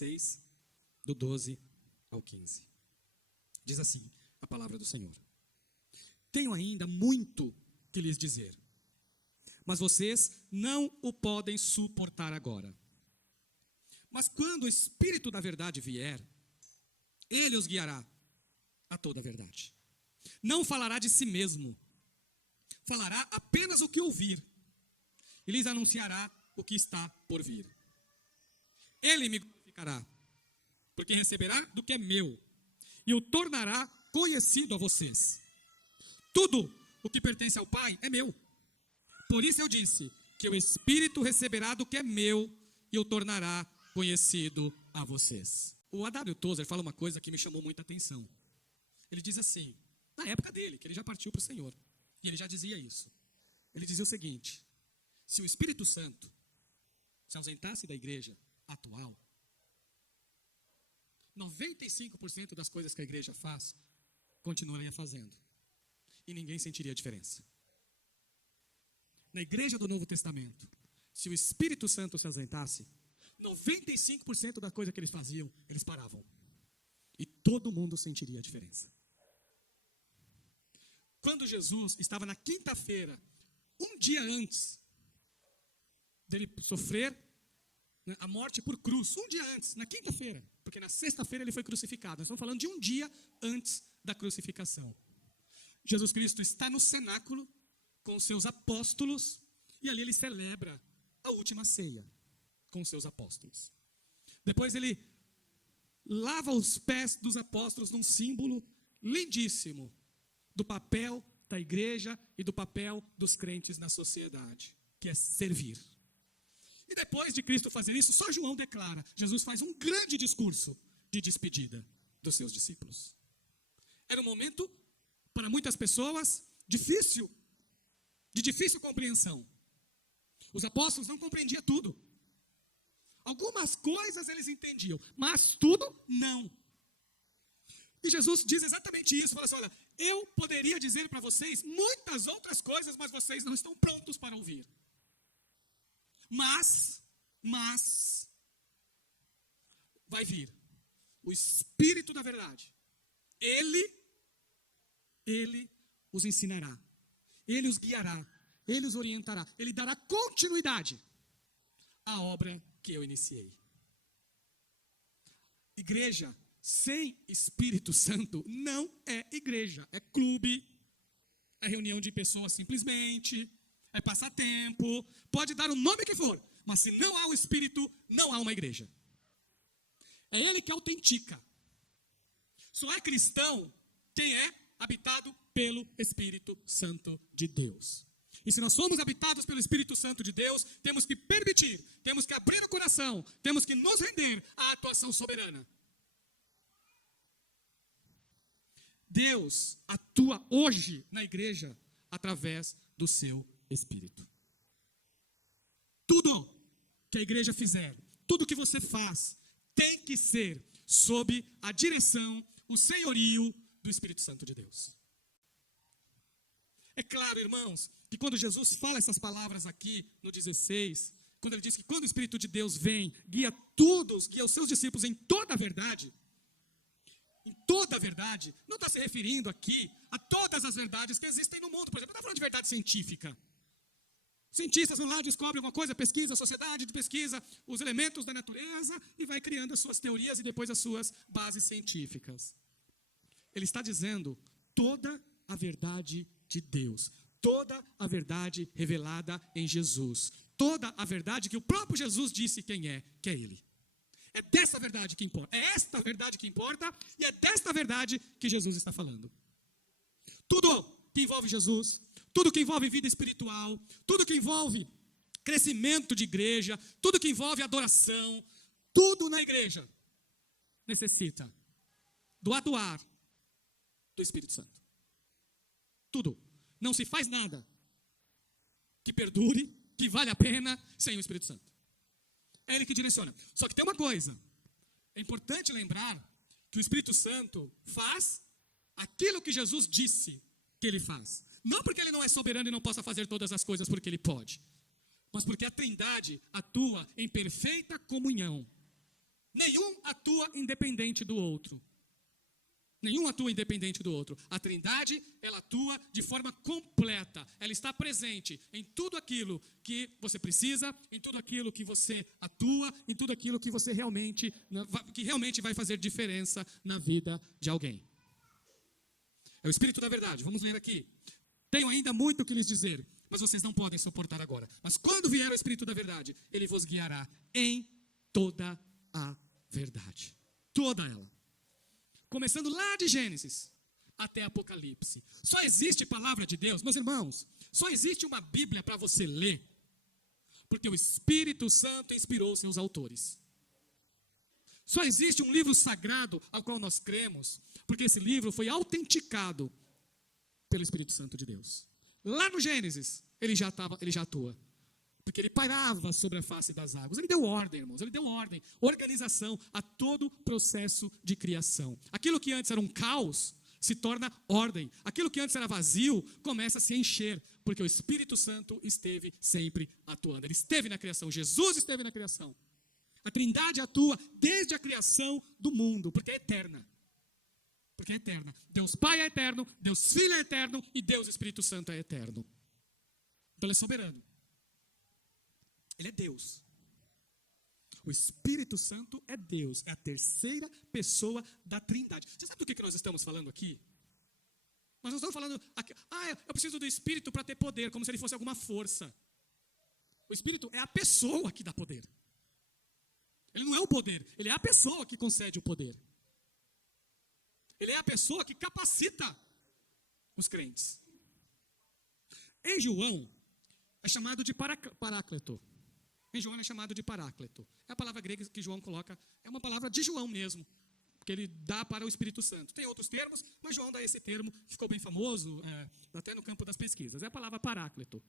16, do 12 ao 15. Diz assim a palavra do Senhor: tenho ainda muito que lhes dizer, mas vocês não o podem suportar agora. Mas quando o Espírito da verdade vier, ele os guiará a toda a verdade. Não falará de si mesmo, falará apenas o que ouvir, e lhes anunciará o que está por vir. Ele me glorificará, porque receberá do que é meu, e o tornará conhecido a vocês. Tudo o que pertence ao Pai é meu. Por isso eu disse que o Espírito receberá do que é meu e o tornará conhecido a vocês. O A.W. Tozer fala uma coisa que me chamou muita atenção. Ele diz assim, na época dele, que ele já partiu para o Senhor, e ele já dizia isso. Ele dizia o seguinte: se o Espírito Santo se ausentasse da igreja atual, 95% das coisas que a igreja faz, continuaria fazendo. E ninguém sentiria a diferença. Na igreja do Novo Testamento, se o Espírito Santo se ausentasse, 95% da coisa que eles faziam, eles paravam. E todo mundo sentiria a diferença. Quando Jesus estava na quinta-feira, um dia antes dele sofrer a morte por cruz, um dia antes, na quinta-feira, porque na sexta-feira ele foi crucificado. Nós estamos falando de um dia antes da crucificação. Jesus Cristo está no cenáculo com os seus apóstolos, e ali ele celebra a última ceia com os seus apóstolos. Depois ele lava os pés dos apóstolos num símbolo lindíssimo do papel da igreja e do papel dos crentes na sociedade, que é servir. E depois de Cristo fazer isso, só João declara, Jesus faz um grande discurso de despedida dos seus discípulos. Era um momento, para muitas pessoas, difícil, de difícil compreensão. Os apóstolos não compreendiam tudo. Algumas coisas eles entendiam, mas tudo não. E Jesus diz exatamente isso, fala assim, olha, eu poderia dizer para vocês muitas outras coisas, mas vocês não estão prontos para ouvir. Mas, vai vir o Espírito da verdade. Ele os ensinará, ele os guiará, ele os orientará, ele dará continuidade à obra que eu iniciei. Igreja sem Espírito Santo não é igreja, é clube, é reunião de pessoas simplesmente, é passatempo, pode dar o nome que for, mas se não há o Espírito, não há uma igreja. É ele que autentica. Só é cristão quem é habitado pelo Espírito Santo de Deus. E se nós somos habitados pelo Espírito Santo de Deus, temos que permitir, temos que abrir o coração, temos que nos render à atuação soberana. Deus atua hoje na igreja através do seu Espírito. Tudo que a igreja fizer, tudo que você faz, tem que ser sob a direção, o senhorio do Espírito Santo de Deus. É claro, irmãos, que quando Jesus fala essas palavras aqui no 16, quando ele diz que quando o Espírito de Deus vem, guia os seus discípulos em toda a verdade, não está se referindo aqui a todas as verdades que existem no mundo. Por exemplo, não está falando de verdade científica. Cientistas vão lá, descobrem uma coisa, pesquisa, a sociedade pesquisa os elementos da natureza e vai criando as suas teorias e depois as suas bases científicas. Ele está dizendo toda a verdade de Deus, toda a verdade revelada em Jesus, toda a verdade que o próprio Jesus disse quem é, que é Ele. É dessa verdade que importa, é esta verdade que importa e é desta verdade que Jesus está falando. Tudo que envolve Jesus, tudo que envolve vida espiritual, tudo que envolve crescimento de igreja, tudo que envolve adoração, tudo na igreja necessita do atuar do Espírito Santo. Tudo. Não se faz nada que perdure, que vale a pena sem o Espírito Santo. É Ele que direciona. Só que tem uma coisa. É importante lembrar que o Espírito Santo faz aquilo que Jesus disse que Ele faz. Não porque Ele não é soberano e não possa fazer todas as coisas porque Ele pode. Mas porque a Trindade atua em perfeita comunhão. Nenhum atua independente do outro. Nenhum atua independente do outro. A Trindade, ela atua de forma completa. Ela está presente em tudo aquilo que você precisa, em tudo aquilo que você atua, em tudo aquilo que você realmente vai fazer diferença na vida de alguém. É o Espírito da verdade. Vamos ler aqui. Tenho ainda muito o que lhes dizer, mas vocês não podem suportar agora. Mas quando vier o Espírito da verdade, ele vos guiará em toda a verdade. Toda ela. Começando lá de Gênesis até Apocalipse. Só existe palavra de Deus, meus irmãos, só existe uma Bíblia para você ler, porque o Espírito Santo inspirou seus autores. Só existe um livro sagrado ao qual nós cremos, porque esse livro foi autenticado pelo Espírito Santo de Deus. Lá no Gênesis, ele já atua. Porque ele pairava sobre a face das águas. Ele deu ordem, irmãos. Ele deu ordem, organização a todo o processo de criação. Aquilo que antes era um caos se torna ordem. Aquilo que antes era vazio começa a se encher, porque o Espírito Santo esteve sempre atuando. Ele esteve na criação. Jesus esteve na criação. A Trindade atua desde a criação do mundo, porque é eterna. Porque é eterna. Deus Pai é eterno, Deus Filho é eterno e Deus Espírito Santo é eterno. Então ele é soberano. Ele é Deus. O Espírito Santo é Deus. É a terceira pessoa da Trindade. Você sabe do que nós estamos falando aqui? Nós não estamos falando aqui, eu preciso do Espírito para ter poder, como se ele fosse alguma força. O Espírito é a pessoa que dá poder. Ele não é o poder, ele é a pessoa que concede o poder. Ele é a pessoa que capacita os crentes. Em João, é chamado de Paráclito. Em João é chamado de Paráclito. É a palavra grega que João coloca, é uma palavra de João mesmo, que ele dá para o Espírito Santo. Tem outros termos, mas João dá esse termo, que ficou bem famoso, até no campo das pesquisas. É a palavra Paráclito.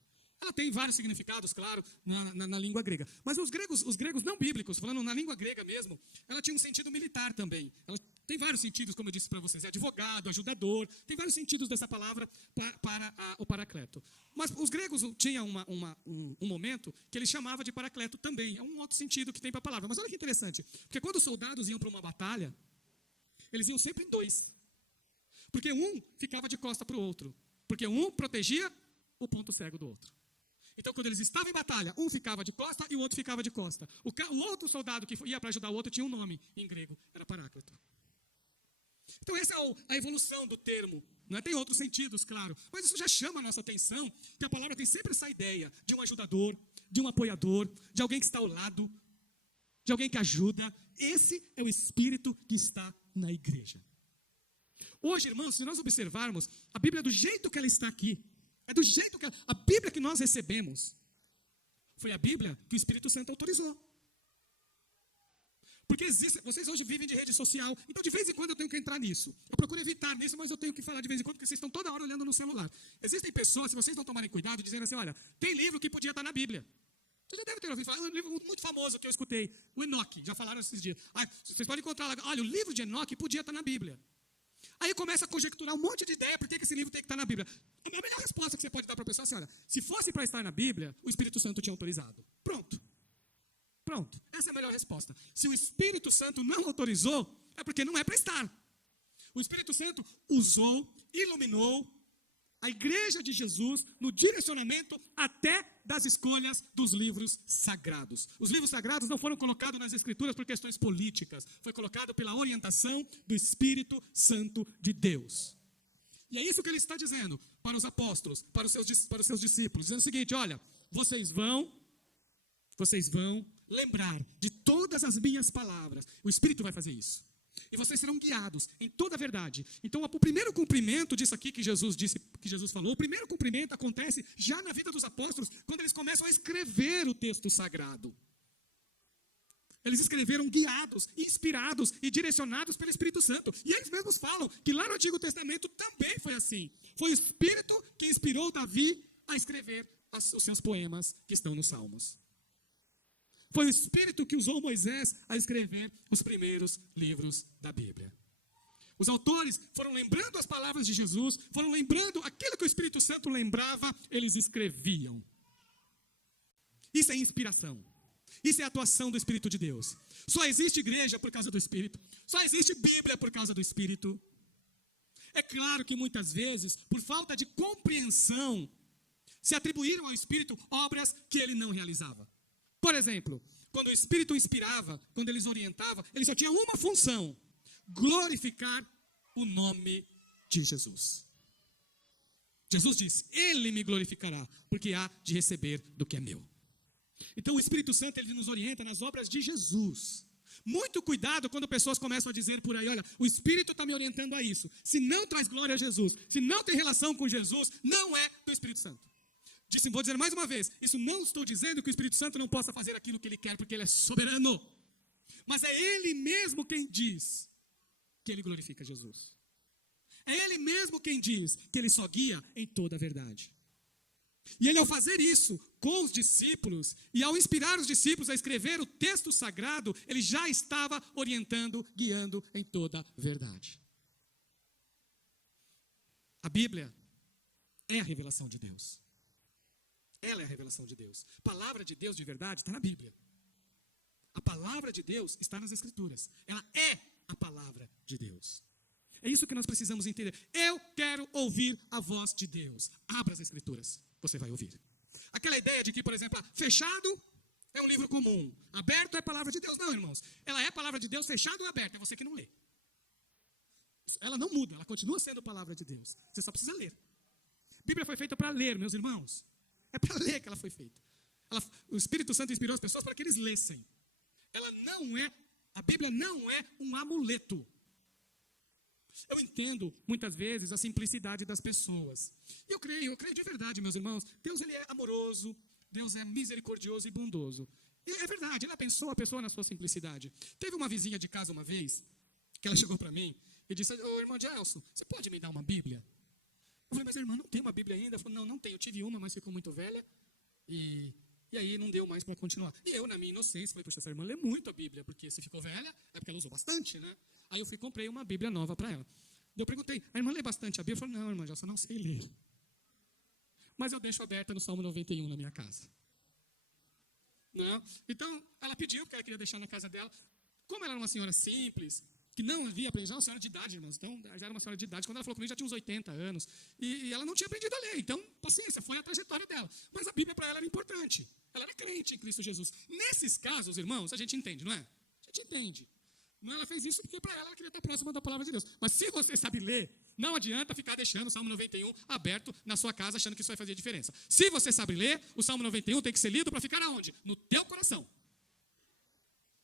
Ela tem vários significados, claro, na língua grega. Mas os gregos não bíblicos, falando na língua grega mesmo, ela tinha um sentido militar também. Ela tem vários sentidos, como eu disse para vocês. É advogado, ajudador. Tem vários sentidos dessa palavra para o Paracleto. Mas os gregos tinham um momento que eles chamavam de Paracleto também. É um outro sentido que tem para a palavra. Mas olha que interessante. Porque quando os soldados iam para uma batalha, eles iam sempre em dois. Porque um ficava de costa para o outro. Porque um protegia o ponto cego do outro. Então, quando eles estavam em batalha, um ficava de costa e o outro ficava de costa. O outro soldado que ia para ajudar o outro tinha um nome em grego, era Paráclito. Então, essa é a evolução do termo. Não é? Tem outros sentidos, claro. Mas isso já chama a nossa atenção, que a palavra tem sempre essa ideia de um ajudador, de um apoiador, de alguém que está ao lado, de alguém que ajuda. Esse é o Espírito que está na igreja. Hoje, irmãos, se nós observarmos a Bíblia do jeito que ela está aqui, é do jeito que a Bíblia que nós recebemos foi a Bíblia que o Espírito Santo autorizou. Porque vocês hoje vivem de rede social, então de vez em quando eu tenho que entrar nisso. Eu procuro evitar nisso, mas eu tenho que falar de vez em quando, porque vocês estão toda hora olhando no celular. Existem pessoas, se vocês não tomarem cuidado, dizendo assim, olha, tem livro que podia estar na Bíblia. Você já deve ter ouvido falar, é um livro muito famoso que eu escutei, o Enoque, já falaram esses dias. Vocês podem encontrar lá, olha, o livro de Enoque podia estar na Bíblia. Aí começa a conjecturar um monte de ideia por que esse livro tem que estar na Bíblia. A melhor resposta que você pode dar para a pessoa é assim, olha, se fosse para estar na Bíblia, o Espírito Santo tinha autorizado. Pronto. Essa é a melhor resposta. Se o Espírito Santo não autorizou, é porque não é para estar. O Espírito Santo usou, iluminou a igreja de Jesus no direcionamento até das escolhas dos livros sagrados. Os livros sagrados não foram colocados nas Escrituras por questões políticas. Foi colocado pela orientação do Espírito Santo de Deus. E é isso que ele está dizendo para os apóstolos, para os seus discípulos. Dizendo o seguinte, olha, vocês vão lembrar de todas as minhas palavras. O Espírito vai fazer isso. E vocês serão guiados em toda a verdade. Então, o primeiro cumprimento disso aqui que Jesus falou, o primeiro cumprimento acontece já na vida dos apóstolos, quando eles começam a escrever o texto sagrado. Eles escreveram guiados, inspirados e direcionados pelo Espírito Santo. E eles mesmos falam que lá no Antigo Testamento também foi assim. Foi o Espírito que inspirou Davi a escrever os seus poemas que estão nos Salmos. Foi o Espírito que usou Moisés a escrever os primeiros livros da Bíblia. Os autores foram lembrando as palavras de Jesus, foram lembrando aquilo que o Espírito Santo lembrava, eles escreviam. Isso é inspiração. Isso é a atuação do Espírito de Deus. Só existe igreja por causa do Espírito. Só existe Bíblia por causa do Espírito. É claro que muitas vezes, por falta de compreensão, se atribuíram ao Espírito obras que ele não realizava. Por exemplo, quando o Espírito inspirava, quando eles orientavam, ele só tinha uma função: glorificar o nome de Jesus. Jesus disse: ele me glorificará, porque há de receber do que é meu. Então o Espírito Santo, ele nos orienta nas obras de Jesus. Muito cuidado quando pessoas começam a dizer por aí: olha, o Espírito está me orientando a isso. Se não traz glória a Jesus, se não tem relação com Jesus, não é do Espírito Santo. Vou dizer mais uma vez, isso não estou dizendo que o Espírito Santo não possa fazer aquilo que ele quer, porque ele é soberano. Mas é ele mesmo quem diz que ele glorifica Jesus. É ele mesmo quem diz que ele só guia em toda a verdade. E ele, ao fazer isso com os discípulos, e ao inspirar os discípulos a escrever o texto sagrado, ele já estava orientando, guiando em toda a verdade. A Bíblia é a revelação de Deus. Ela é a revelação de Deus. A palavra de Deus de verdade está na Bíblia. A palavra de Deus está nas Escrituras. Ela é a palavra de Deus. É isso que nós precisamos entender. Eu quero ouvir a voz de Deus. Abra as Escrituras, você vai ouvir. Aquela ideia de que, por exemplo, fechado é um livro comum, aberto é a palavra de Deus. Não, irmãos. Ela é a palavra de Deus, fechado ou aberto, é você que não lê. Ela não muda, ela continua sendo a palavra de Deus. Você só precisa ler. A Bíblia foi feita para ler, meus irmãos. É para ler que ela foi feita. O Espírito Santo inspirou as pessoas para que eles lessem. A Bíblia não é um amuleto. Eu entendo, muitas vezes, a simplicidade das pessoas. E eu creio de verdade, meus irmãos, Deus, ele é amoroso, Deus é misericordioso e bondoso. E é verdade, ele abençoa a pessoa na sua simplicidade. Teve uma vizinha de casa uma vez, que ela chegou para mim e disse: ô irmão Gelson, você pode me dar uma Bíblia? Eu falei: mas irmã, não tem uma Bíblia ainda? Ela falou: não tenho, eu tive uma, mas ficou muito velha. E aí não deu mais para continuar. E eu, na minha inocência, falei: poxa, essa irmã lê muito a Bíblia, porque se ficou velha, é porque ela usou bastante, né? Aí eu fui e comprei uma Bíblia nova para ela. Eu perguntei: a irmã lê bastante a Bíblia? Ela falou: não, irmã, eu só não sei ler. Mas eu deixo aberta no Salmo 91 na minha casa. Não? Então, ela pediu, porque ela queria deixar na casa dela. Como ela era uma senhora simples, que não havia aprendido, já era uma senhora de idade, irmãos. Então, já era uma senhora de idade. Quando ela falou comigo, já tinha uns 80 anos. E ela não tinha aprendido a ler. Então, paciência, foi a trajetória dela. Mas a Bíblia para ela era importante. Ela era crente em Cristo Jesus. Nesses casos, irmãos, a gente entende, não é? A gente entende. Não, ela fez isso porque para ela queria estar próxima da palavra de Deus. Mas se você sabe ler, não adianta ficar deixando o Salmo 91 aberto na sua casa, achando que isso vai fazer diferença. Se você sabe ler, o Salmo 91 tem que ser lido para ficar aonde? No teu coração.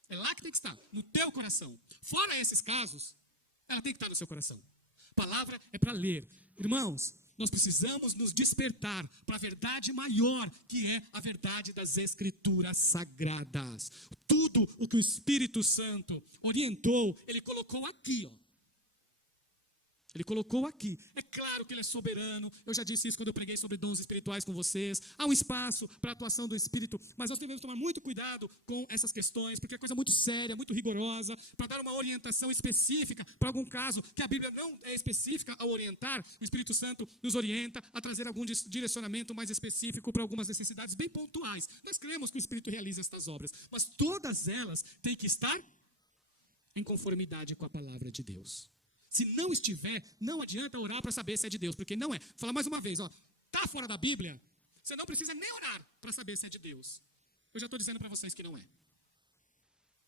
É lá que tem que estar, no teu coração. Fora esses casos, ela tem que estar no seu coração. A palavra é para ler. Irmãos, nós precisamos nos despertar para a verdade maior, que é a verdade das Escrituras Sagradas. Tudo o que o Espírito Santo orientou, ele colocou aqui, ó. Ele colocou aqui. É claro que ele é soberano. Eu já disse isso quando eu preguei sobre dons espirituais com vocês. Há um espaço para a atuação do Espírito, mas nós devemos tomar muito cuidado com essas questões, porque é coisa muito séria, muito rigorosa, para dar uma orientação específica para algum caso que a Bíblia não é específica ao orientar. O Espírito Santo nos orienta a trazer algum direcionamento mais específico para algumas necessidades bem pontuais. Nós cremos que o Espírito realiza estas obras, mas todas elas têm que estar em conformidade com a palavra de Deus. Se não estiver, não adianta orar para saber se é de Deus, porque não é. Vou falar mais uma vez, ó, tá fora da Bíblia, você não precisa nem orar para saber se é de Deus. Eu já estou dizendo para vocês que não é.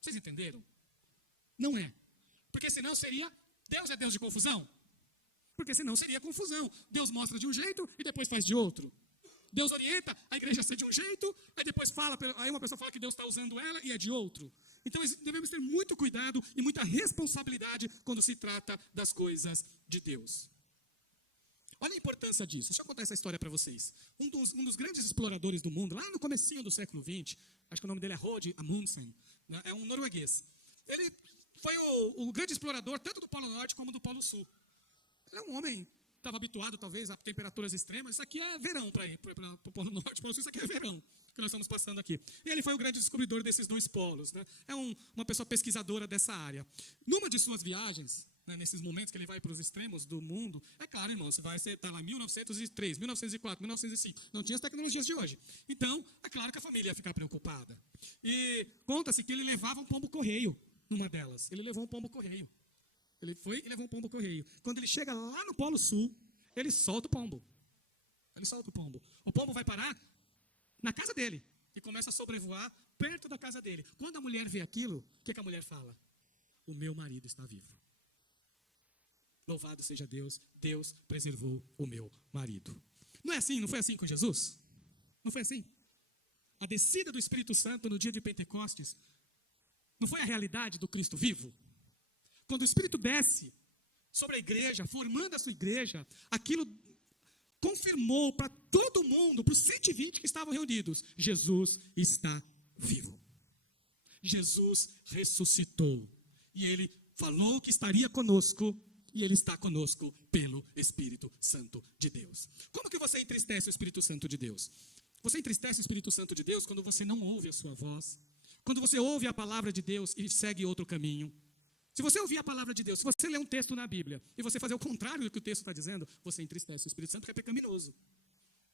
Vocês entenderam? Não é. Porque senão seria, Deus é Deus de confusão? Porque senão seria confusão. Deus mostra de um jeito e depois faz de outro. Deus orienta a igreja a ser de um jeito, aí depois aí uma pessoa fala que Deus está usando ela e é de outro. Então devemos ter muito cuidado e muita responsabilidade quando se trata das coisas de Deus. Olha a importância disso. Deixa eu contar essa história para vocês. Um dos grandes exploradores do mundo, lá no comecinho do século XX, acho que o nome dele é Roald Amundsen, né, é um norueguês. Ele foi o grande explorador tanto do Polo Norte como do Polo Sul. Ele é um homem estava habituado, talvez, a temperaturas extremas. Isso aqui é verão para o Polo Norte. Para você, isso aqui é verão que nós estamos passando aqui. E ele foi o grande descobridor desses dois polos, né? É uma pessoa pesquisadora dessa área. Numa de suas viagens, né, nesses momentos que ele vai para os extremos do mundo, é claro, irmão, você está lá em 1903, 1904, 1905. Não tinha as tecnologias de hoje. Então, é claro que a família ia ficar preocupada. E conta-se que ele levava um pombo-correio numa delas. Ele levou um pombo-correio. Ele foi e levou um pombo-correio. Quando ele chega lá no Polo Sul, ele solta o pombo. Ele solta o pombo. O pombo vai parar na casa dele e começa a sobrevoar perto da casa dele. Quando a mulher vê aquilo, o que a mulher fala? O meu marido está vivo. Louvado seja Deus, Deus preservou o meu marido. Não é assim? Não foi assim com Jesus? Não foi assim? A descida do Espírito Santo no dia de Pentecostes não foi a realidade do Cristo vivo? Quando o Espírito desce sobre a igreja, formando a sua igreja, aquilo confirmou para todo mundo, para os 120 que estavam reunidos, Jesus está vivo. Jesus ressuscitou. E ele falou que estaria conosco, e ele está conosco pelo Espírito Santo de Deus. Como que você entristece o Espírito Santo de Deus? Você entristece o Espírito Santo de Deus quando você não ouve a sua voz, quando você ouve a palavra de Deus e segue outro caminho. Se você ouvir a palavra de Deus, se você ler um texto na Bíblia e você fazer o contrário do que o texto está dizendo, você entristece o Espírito Santo, que é pecaminoso.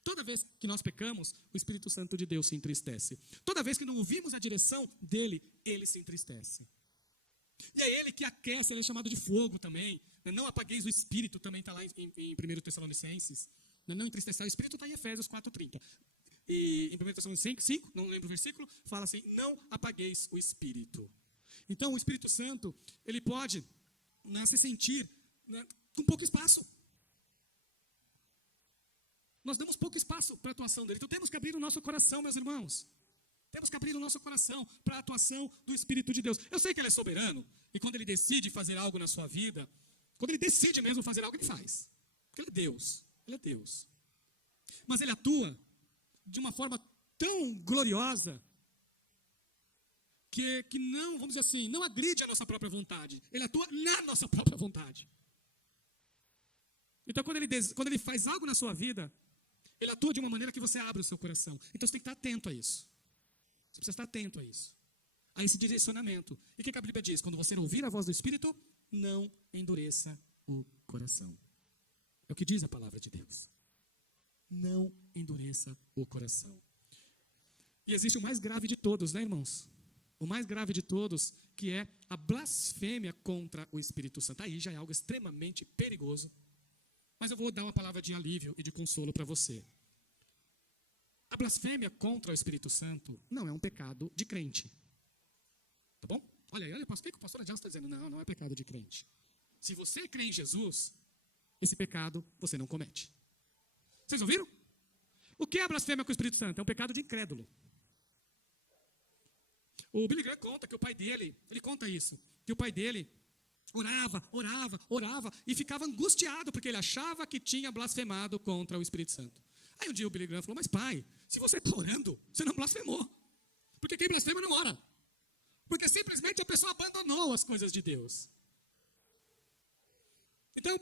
Toda vez que nós pecamos, o Espírito Santo de Deus se entristece. Toda vez que não ouvimos a direção dele, ele se entristece. E é ele que aquece, ele é chamado de fogo também. Não apagueis o Espírito, também está lá em 1 Tessalonicenses. Não entristecer o Espírito está em Efésios 4:30. E em 1 Tessalonicenses 5, não lembro o versículo, fala assim, não apagueis o Espírito. Então, o Espírito Santo, ele pode se sentir com pouco espaço. Nós damos pouco espaço para a atuação dele. Então, temos que abrir o nosso coração, meus irmãos. Temos que abrir o nosso coração para a atuação do Espírito de Deus. Eu sei que ele é soberano, e quando ele decide fazer algo na sua vida, quando ele decide mesmo fazer algo, ele faz. Porque ele é Deus. Ele é Deus. Mas ele atua de uma forma tão gloriosa, que não, vamos dizer assim, não agride a nossa própria vontade. Ele atua na nossa própria vontade. Então, quando ele faz algo na sua vida, ele atua de uma maneira que você abre o seu coração. Então, você tem que estar atento a isso. Você precisa estar atento a isso. A esse direcionamento. E o que a Bíblia diz? Quando você ouvir a voz do Espírito, não endureça o coração. É o que diz a palavra de Deus. Não endureça o coração. E existe o mais grave de todos, né, irmãos? O mais grave de todos, que é a blasfêmia contra o Espírito Santo. Aí já é algo extremamente perigoso. Mas eu vou dar uma palavra de alívio e de consolo para você. A blasfêmia contra o Espírito Santo não é um pecado de crente. Tá bom? Olha, pastor, o que o pastor Adilson está dizendo? Não é pecado de crente. Se você crê em Jesus, esse pecado você não comete. Vocês ouviram? O que é a blasfêmia com o Espírito Santo? É um pecado de incrédulo. O Billy Graham conta que o pai dele, ele conta isso, que o pai dele orava e ficava angustiado porque ele achava que tinha blasfemado contra o Espírito Santo. Aí um dia o Billy Graham falou, mas pai, se você está orando, você não blasfemou. Porque quem blasfema não ora. Porque simplesmente a pessoa abandonou as coisas de Deus. Então,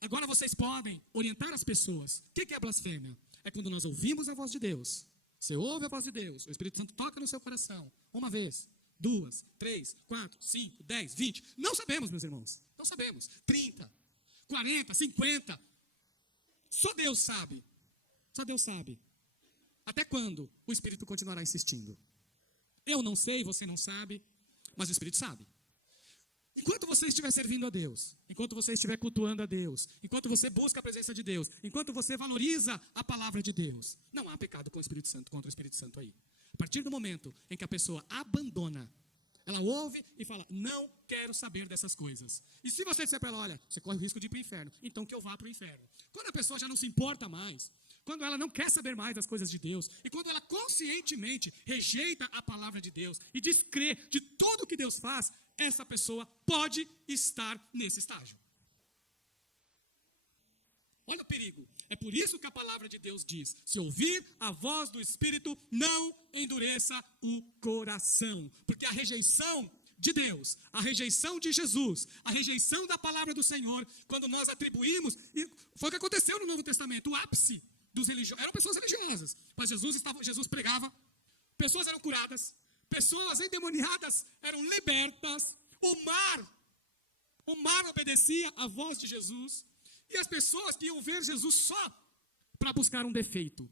agora vocês podem orientar as pessoas. O que é blasfêmia? É quando nós ouvimos a voz de Deus. Você ouve a voz de Deus, o Espírito Santo toca no seu coração. Uma vez, 2, 3, 4, 5, 10, 20. Não sabemos, meus irmãos. Não sabemos. 30, 40, 50. Só Deus sabe. Só Deus sabe. Até quando o Espírito continuará insistindo? Eu não sei, você não sabe, mas o Espírito sabe. Enquanto você estiver servindo a Deus, enquanto você estiver cultuando a Deus, enquanto você busca a presença de Deus, enquanto você valoriza a palavra de Deus, não há pecado com o Espírito Santo, contra o Espírito Santo aí. A partir do momento em que a pessoa abandona, ela ouve e fala, não quero saber dessas coisas. E se você disser para ela, olha, você corre o risco de ir para o inferno, então que eu vá para o inferno. Quando a pessoa já não se importa mais, quando ela não quer saber mais das coisas de Deus, e quando ela conscientemente rejeita a palavra de Deus e descrê de tudo que Deus faz, essa pessoa pode estar nesse estágio. Olha o perigo. É por isso que a palavra de Deus diz, se ouvir a voz do Espírito, não endureça o coração. Porque a rejeição de Deus, a rejeição de Jesus, a rejeição da palavra do Senhor, quando nós atribuímos, e foi o que aconteceu no Novo Testamento, o ápice dos religiosos, eram pessoas religiosas, mas Jesus pregava, pessoas eram curadas, pessoas endemoniadas eram libertas, o mar obedecia à voz de Jesus, e as pessoas iam ver Jesus só para buscar um defeito.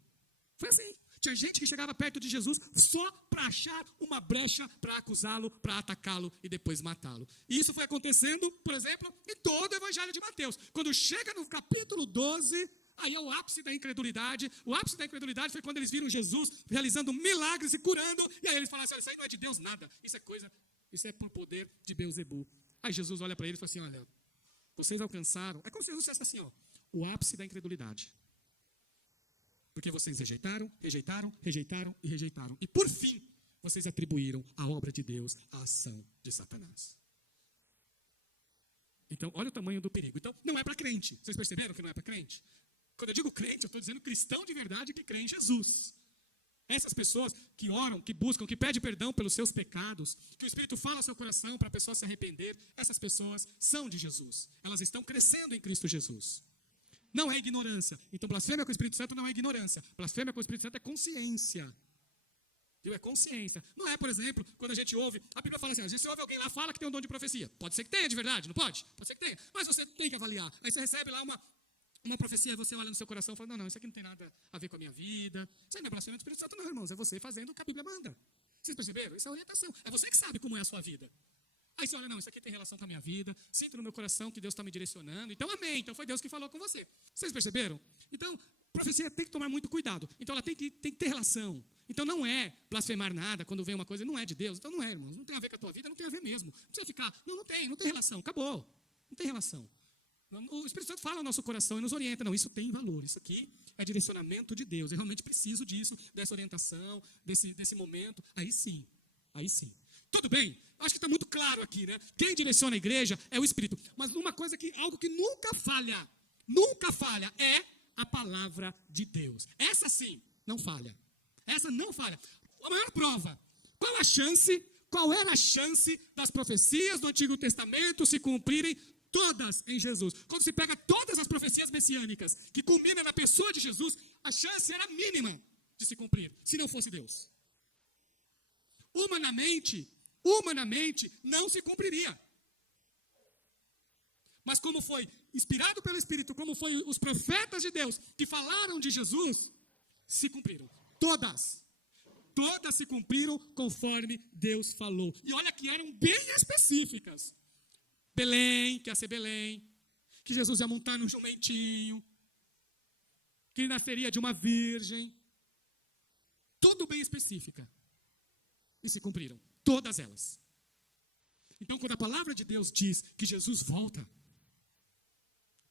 Foi assim. Tinha gente que chegava perto de Jesus só para achar uma brecha para acusá-lo, para atacá-lo e depois matá-lo. E isso foi acontecendo, por exemplo, em todo o Evangelho de Mateus. Quando chega no capítulo 12, aí é o ápice da incredulidade. O ápice da incredulidade foi quando eles viram Jesus realizando milagres e curando. E aí eles falaram assim, olha, isso aí não é de Deus nada. Isso é por poder de Beelzebul. Aí Jesus olha para eles e fala assim, olha, vocês alcançaram. É como se Jesus dissesse assim, ó, o ápice da incredulidade. Porque vocês rejeitaram. E por fim, vocês atribuíram a obra de Deus à ação de Satanás. Então, olha o tamanho do perigo. Então, não é para crente. Vocês perceberam que não é para crente? Quando eu digo crente, eu estou dizendo cristão de verdade que crê em Jesus. Essas pessoas que oram, que buscam, que pedem perdão pelos seus pecados, que o Espírito fala ao seu coração para a pessoa se arrepender, essas pessoas são de Jesus. Elas estão crescendo em Cristo Jesus. Não é ignorância. Então, blasfêmia com o Espírito Santo não é ignorância. Blasfêmia com o Espírito Santo é consciência. Viu? É consciência. Não é, por exemplo, quando a gente ouve, a Bíblia fala assim, às vezes você ouve alguém lá fala que tem um dom de profecia. Pode ser que tenha de verdade, não pode? Pode ser que tenha. Mas você tem que avaliar. Aí você recebe lá uma profecia e você olha no seu coração e fala, não, isso aqui não tem nada a ver com a minha vida. Isso aí não é blasfêmia do Espírito Santo não, irmãos. É você fazendo o que a Bíblia manda. Vocês perceberam? Isso é orientação. É você que sabe como é a sua vida. Aí você olha, não, isso aqui tem relação com a minha vida, sinto no meu coração que Deus está me direcionando, então amém, então foi Deus que falou com você. Vocês perceberam? Então, profecia tem que tomar muito cuidado, então ela tem que ter relação. Então não é blasfemar nada quando vem uma coisa, não é de Deus, então não é, irmãos, não tem a ver com a tua vida, não tem a ver mesmo. Não precisa ficar, não tem relação, acabou, não tem relação. O Espírito Santo fala ao nosso coração e nos orienta, não, isso tem valor, isso aqui é direcionamento de Deus, eu realmente preciso disso, dessa orientação, desse momento, aí sim. Tudo bem? Acho que está muito claro aqui, né? Quem direciona a igreja é o Espírito. Mas algo que nunca falha, é a palavra de Deus. Essa sim, não falha. Essa não falha. A maior prova, qual era a chance das profecias do Antigo Testamento se cumprirem todas em Jesus? Quando se pega todas as profecias messiânicas, que culminam na pessoa de Jesus, a chance era mínima de se cumprir, se não fosse Deus. Humanamente, não se cumpriria. Mas como foi inspirado pelo Espírito, como foi os profetas de Deus que falaram de Jesus, se cumpriram. Todas se cumpriram conforme Deus falou. E olha que eram bem específicas. Belém, que ia ser Belém, que Jesus ia montar num jumentinho, que nasceria de uma virgem. Tudo bem específica. E se cumpriram. Todas elas. Então, quando a palavra de Deus diz que Jesus volta,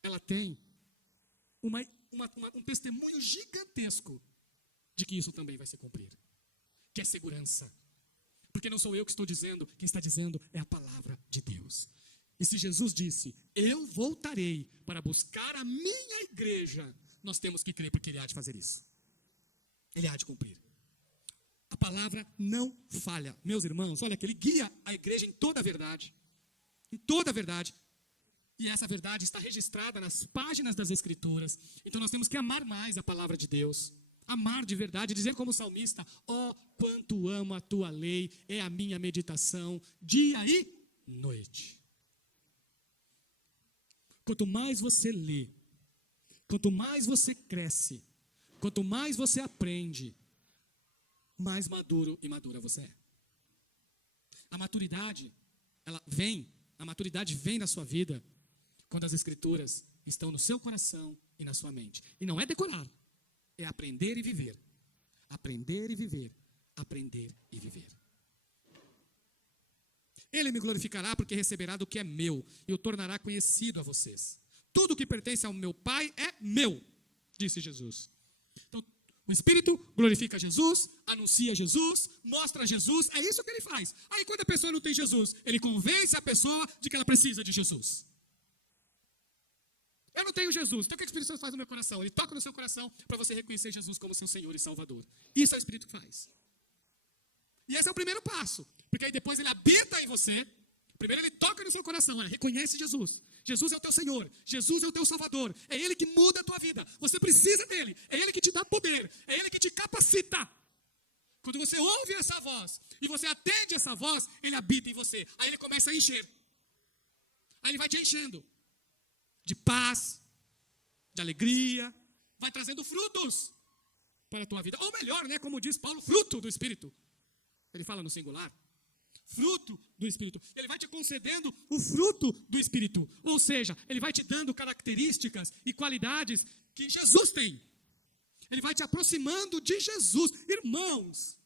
ela tem um testemunho gigantesco de que isso também vai se cumprir. Que é segurança. Porque não sou eu que estou dizendo, quem está dizendo é a palavra de Deus. E se Jesus disse, eu voltarei para buscar a minha igreja, nós temos que crer porque Ele há de fazer isso. Ele há de cumprir. A palavra não falha. Meus irmãos, olha que Ele guia a igreja em toda a verdade. Em toda a verdade. E essa verdade está registrada nas páginas das Escrituras. Então nós temos que amar mais a palavra de Deus. Amar de verdade, dizer como salmista, ó, quanto amo a tua lei, é a minha meditação, dia e noite. Quanto mais você lê, quanto mais você cresce, quanto mais você aprende, mais maduro e madura você é. A maturidade vem na sua vida quando as Escrituras estão no seu coração e na sua mente. E não é decorar, é aprender e viver. Aprender e viver. Aprender e viver. Ele me glorificará porque receberá do que é meu e o tornará conhecido a vocês. Tudo que pertence ao meu Pai é meu, disse Jesus. Então, o Espírito glorifica Jesus, anuncia Jesus, mostra Jesus, é isso que ele faz. Aí quando a pessoa não tem Jesus, ele convence a pessoa de que ela precisa de Jesus. Eu não tenho Jesus, então o que o Espírito Santo faz no meu coração? Ele toca no seu coração para você reconhecer Jesus como seu Senhor e Salvador. Isso é o Espírito que faz. E esse é o primeiro passo. Porque aí depois ele habita em você. Primeiro ele toca no seu coração, reconhece Jesus. Jesus é o teu Senhor, Jesus é o teu Salvador. É Ele que muda a tua vida. Você precisa dele, é Ele que te dá poder, é Ele que te capacita. Quando você ouve essa voz e você atende essa voz, Ele habita em você. Aí Ele começa a encher. Aí Ele vai te enchendo de paz, de alegria, vai trazendo frutos para a tua vida. Ou melhor, como diz Paulo, fruto do Espírito. Ele fala no singular. Fruto do Espírito. Ele vai te concedendo o fruto do Espírito. Ou seja, Ele vai te dando características e qualidades que Jesus tem. Ele vai te aproximando de Jesus. Irmãos,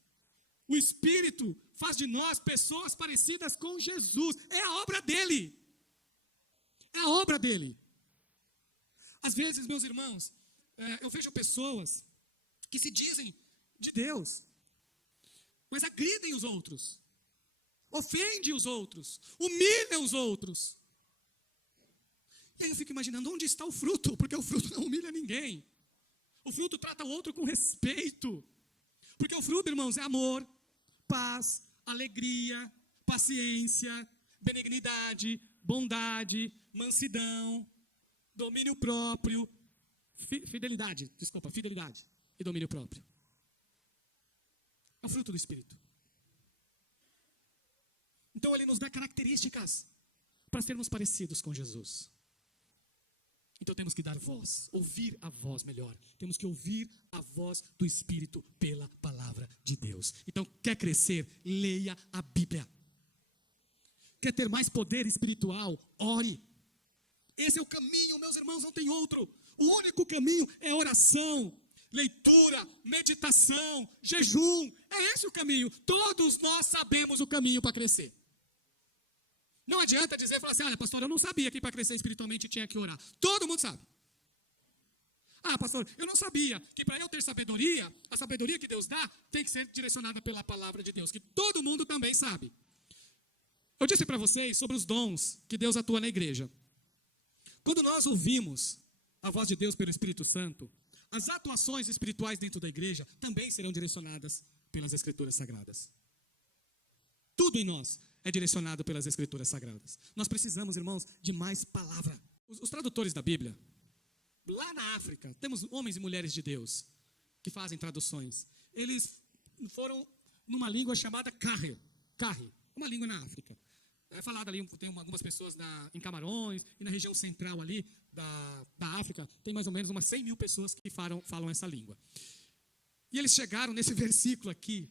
o Espírito faz de nós pessoas parecidas com Jesus. É a obra dele. É a obra dele. Às vezes, meus irmãos, eu vejo pessoas que se dizem de Deus, mas agridem os outros, ofendem os outros, humilham os outros. E aí eu fico imaginando onde está o fruto, porque o fruto não humilha ninguém. O fruto trata o outro com respeito. Porque o fruto, irmãos, é amor, paz, alegria, paciência, benignidade, bondade, mansidão, domínio próprio, fidelidade e domínio próprio. É o fruto do Espírito. Então ele nos dá características para sermos parecidos com Jesus. Então temos que dar voz, ouvir a voz melhor. Temos que ouvir a voz do Espírito pela palavra de Deus. Então, quer crescer? Leia a Bíblia. Quer ter mais poder espiritual? Ore. Esse é o caminho, meus irmãos, não tem outro. O único caminho é oração, leitura, meditação, jejum. É esse o caminho. Todos nós sabemos o caminho para crescer. Não adianta dizer, falar assim, olha, pastor, eu não sabia que para crescer espiritualmente tinha que orar. Todo mundo sabe. Ah, pastor, eu não sabia que para eu ter sabedoria, a sabedoria que Deus dá tem que ser direcionada pela palavra de Deus, que todo mundo também sabe. Eu disse para vocês sobre os dons que Deus atua na igreja. Quando nós ouvimos a voz de Deus pelo Espírito Santo, as atuações espirituais dentro da igreja também serão direcionadas pelas Escrituras Sagradas. Tudo em nós é direcionado pelas Escrituras Sagradas. Nós precisamos, irmãos, de mais palavra. Os tradutores da Bíblia, lá na África, temos homens e mulheres de Deus que fazem traduções. Eles foram numa língua chamada Carre, uma língua na África. É falado ali, tem algumas pessoas em Camarões e na região central ali da África, tem mais ou menos umas 100 mil pessoas que falam essa língua. E eles chegaram nesse versículo aqui,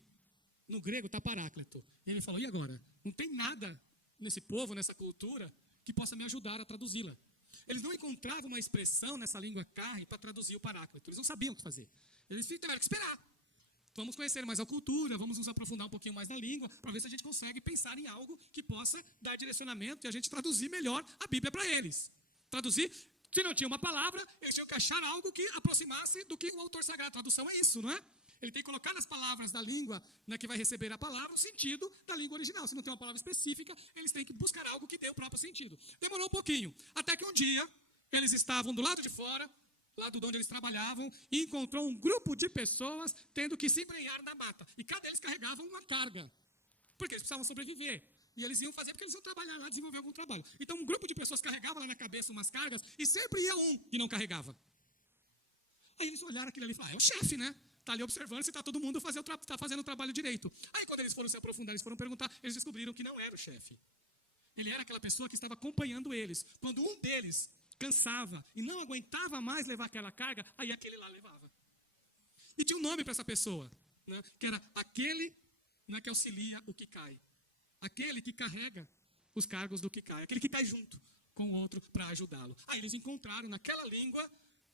no grego está Paráclito. E ele falou, e agora? Não tem nada nesse povo, nessa cultura, que possa me ajudar a traduzi-la. Eles não encontravam uma expressão nessa língua carre para traduzir o Paráclito. Eles não sabiam o que fazer. Eles tiveram que esperar. Vamos conhecer mais a cultura, vamos nos aprofundar um pouquinho mais na língua, para ver se a gente consegue pensar em algo que possa dar direcionamento e a gente traduzir melhor a Bíblia para eles. Traduzir, se não tinha uma palavra, eles tinham que achar algo que aproximasse do que o autor sagrado. A tradução é isso, não é? Ele tem que colocar nas palavras da língua, que vai receber a palavra, o sentido da língua original. Se não tem uma palavra específica, eles têm que buscar algo que dê o próprio sentido. Demorou um pouquinho, até que um dia, eles estavam do lado de fora, lado de onde eles trabalhavam, e encontrou um grupo de pessoas tendo que se embrenhar na mata. E cada eles carregava uma carga, porque eles precisavam sobreviver. E eles iam fazer porque eles iam trabalhar lá, desenvolver algum trabalho. Então um grupo de pessoas carregava lá na cabeça umas cargas, e sempre ia um que não carregava. Aí eles olharam aquilo ali e falaram, é o chefe, né? Está ali observando se está todo mundo tá fazendo o trabalho direito. Aí quando eles foram se aprofundar, eles foram perguntar, eles descobriram que não era o chefe. Ele era aquela pessoa que estava acompanhando eles. Quando um deles cansava e não aguentava mais levar aquela carga, aí aquele lá levava. E tinha um nome para essa pessoa, né, que era aquele, né, que auxilia o que cai. Aquele que carrega os cargos do que cai. Aquele que cai junto com o outro para ajudá-lo. Aí eles encontraram naquela língua,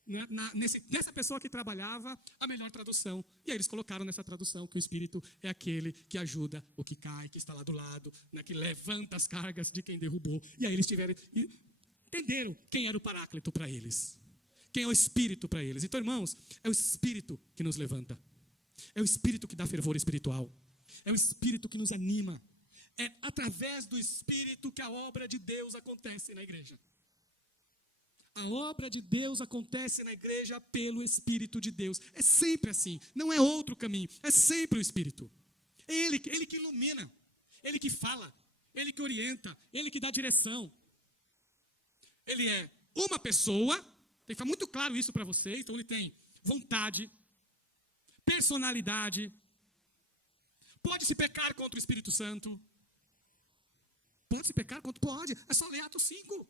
né, nessa pessoa que trabalhava, a melhor tradução. E aí eles colocaram nessa tradução que o Espírito é aquele que ajuda o que cai, que está lá do lado, né, que levanta as cargas de quem derrubou. E aí eles entenderam quem era o Paráclito para eles. Quem é o Espírito para eles. Então, irmãos, é o Espírito que nos levanta. É o Espírito que dá fervor espiritual. É o Espírito que nos anima. É através do Espírito que a obra de Deus acontece na igreja. A obra de Deus acontece na igreja pelo Espírito de Deus. É sempre assim. Não é outro caminho. É sempre o Espírito. É Ele que ilumina. Ele que fala, Ele que orienta, Ele que dá direção. Ele é uma pessoa, tem que ficar muito claro isso para vocês, então ele tem vontade, personalidade, pode-se pecar contra o Espírito Santo. Pode-se pecar contra? Pode, é só ler Atos 5.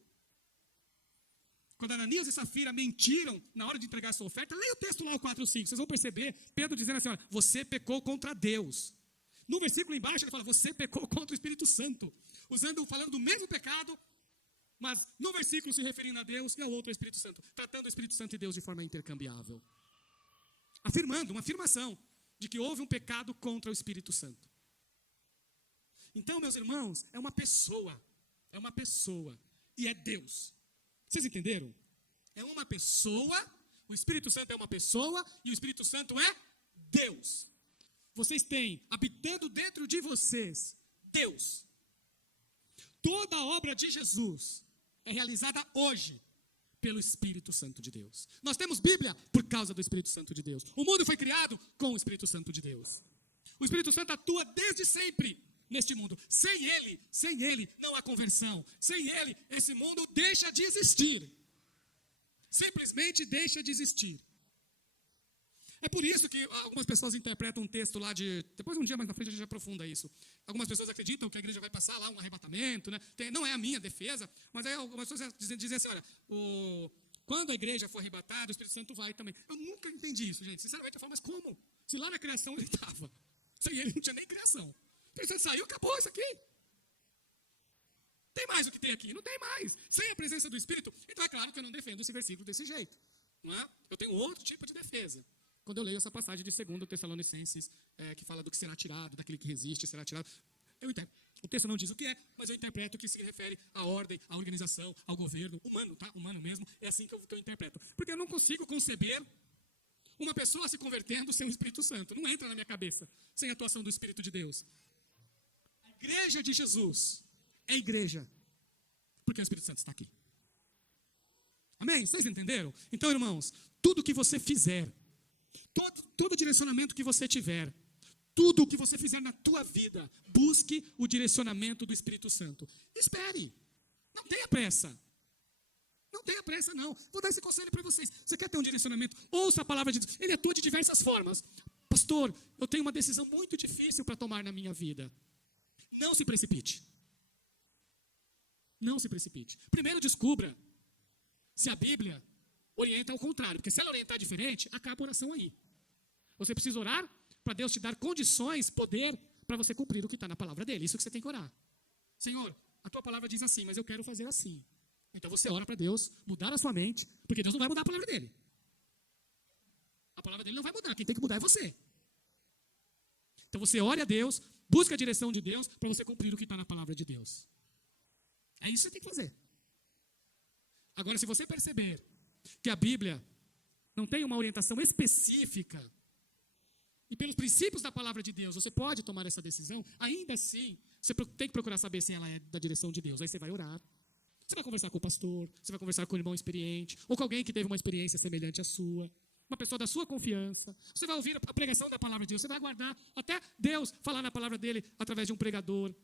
Quando Ananias e Safira mentiram na hora de entregar a sua oferta, leia o texto lá, o 4:5, vocês vão perceber Pedro dizendo assim, olha, você pecou contra Deus. No versículo embaixo ele fala, você pecou contra o Espírito Santo, falando do mesmo pecado, mas no versículo se referindo a Deus e ao outro ao Espírito Santo, tratando o Espírito Santo e Deus de forma intercambiável. Afirmando, uma afirmação de que houve um pecado contra o Espírito Santo. Então, meus irmãos, é uma pessoa, e é Deus. Vocês entenderam? É uma pessoa, o Espírito Santo é uma pessoa, e o Espírito Santo é Deus. Vocês têm, habitando dentro de vocês, Deus. Toda a obra de Jesus é realizada hoje pelo Espírito Santo de Deus. Nós temos Bíblia por causa do Espírito Santo de Deus. O mundo foi criado com o Espírito Santo de Deus. O Espírito Santo atua desde sempre neste mundo. Sem ele não há conversão. Sem ele, esse mundo deixa de existir. Simplesmente deixa de existir. É por isso que algumas pessoas interpretam um texto lá de... Depois um dia mais na frente a gente aprofunda isso. Algumas pessoas acreditam que a igreja vai passar lá um arrebatamento, né? Não é a minha defesa, mas aí algumas pessoas dizem assim, olha, quando a igreja for arrebatada, o Espírito Santo vai também. Eu nunca entendi isso, gente. Sinceramente eu falo, mas como? Se lá na criação ele estava. Sem ele não tinha nem criação. O Espírito Santo saiu, acabou isso aqui. Tem mais o que tem aqui? Não tem mais. Sem a presença do Espírito. Então é claro que eu não defendo esse versículo desse jeito. Não é? Eu tenho outro tipo de defesa. Quando eu leio essa passagem de 2 Tessalonicenses, que fala do que será tirado, daquele que resiste será tirado, eu entendo. O texto não diz o que é, mas eu interpreto que se refere à ordem, à organização, ao governo, humano, tá? Humano mesmo, é assim que eu interpreto. Porque eu não consigo conceber uma pessoa se convertendo sem o Espírito Santo. Não entra na minha cabeça, sem a atuação do Espírito de Deus. A igreja de Jesus é igreja, porque o Espírito Santo está aqui. Amém? Vocês entenderam? Então, irmãos, tudo que você fizer, todo direcionamento que você tiver, tudo o que você fizer na tua vida, busque o direcionamento do Espírito Santo. Espere. Não tenha pressa. Não tenha pressa, não. Vou dar esse conselho para vocês. Você quer ter um direcionamento? Ouça a palavra de Deus. Ele atua de diversas formas. Pastor, eu tenho uma decisão muito difícil para tomar na minha vida. Não se precipite. Não se precipite. Primeiro descubra se a Bíblia orienta ao contrário. Porque se ela orientar diferente, acaba a oração aí. Você precisa orar para Deus te dar condições, poder, para você cumprir o que está na palavra dele. Isso que você tem que orar. Senhor, a tua palavra diz assim, mas eu quero fazer assim. Então você ora para Deus mudar a sua mente, porque Deus não vai mudar a palavra dele. A palavra dele não vai mudar, quem tem que mudar é você. Então você ore a Deus, busca a direção de Deus, para você cumprir o que está na palavra de Deus. É isso que você tem que fazer. Agora, se você perceber que a Bíblia não tem uma orientação específica, e pelos princípios da palavra de Deus, você pode tomar essa decisão, ainda assim, você tem que procurar saber se ela é da direção de Deus. Aí você vai orar, você vai conversar com o pastor, você vai conversar com o irmão experiente, ou com alguém que teve uma experiência semelhante à sua, uma pessoa da sua confiança. Você vai ouvir a pregação da palavra de Deus, você vai aguardar até Deus falar na palavra dele através de um pregador.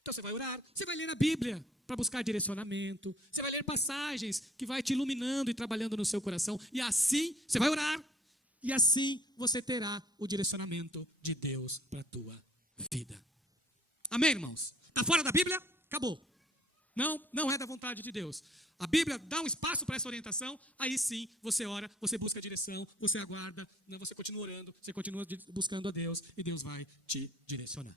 Então você vai orar, você vai ler a Bíblia para buscar direcionamento, você vai ler passagens que vai te iluminando e trabalhando no seu coração, e assim você vai orar, e assim você terá o direcionamento de Deus para a tua vida. Amém, irmãos? Está fora da Bíblia? Acabou. Não é da vontade de Deus. A Bíblia dá um espaço para essa orientação, aí sim você ora, você busca a direção, você aguarda, você continua orando, você continua buscando a Deus, e Deus vai te direcionar.